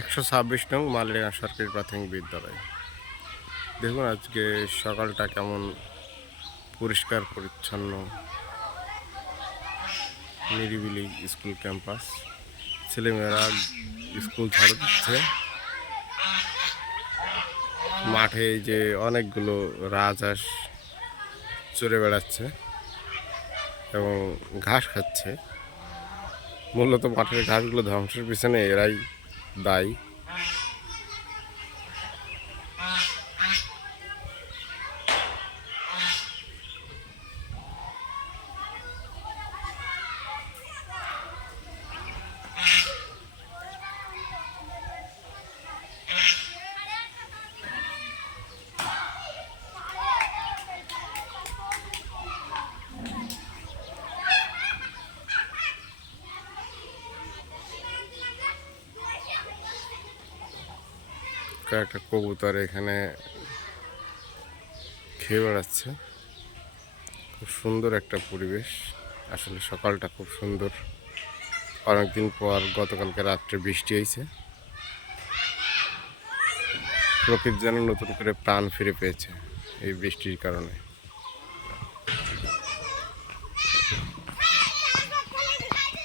একশো ছাব্বিশ নং মালিয়া সরকারি প্রাথমিক বিদ্যালয়। দেখুন আজকে সকালটা কেমন পরিষ্কার, পরিচ্ছন্ন, নিরিবিলি স্কুল ক্যাম্পাস। ছেলেমেয়েরা স্কুল ঝাড়ু দিচ্ছে মাঠে যে অনেকগুলো রাজহাঁস চড়ে বেড়াচ্ছে এবং ঘাস খাচ্ছে। মূলত মাঠের ঘাসগুলো ধ্বংসের পিছনে এরাই दाई দায়ী একটা কবুতর এখানে খেয়ে বেড়াচ্ছে। খুব সুন্দর একটা পরিবেশ। আসলে সকালটা খুব সুন্দর। অনেকদিন পর গতকালকে রাত্রে বৃষ্টি হয়েছে। প্রকৃতি যেন নতুন করে প্রাণ ফিরে পেয়েছে এই বৃষ্টির কারণে।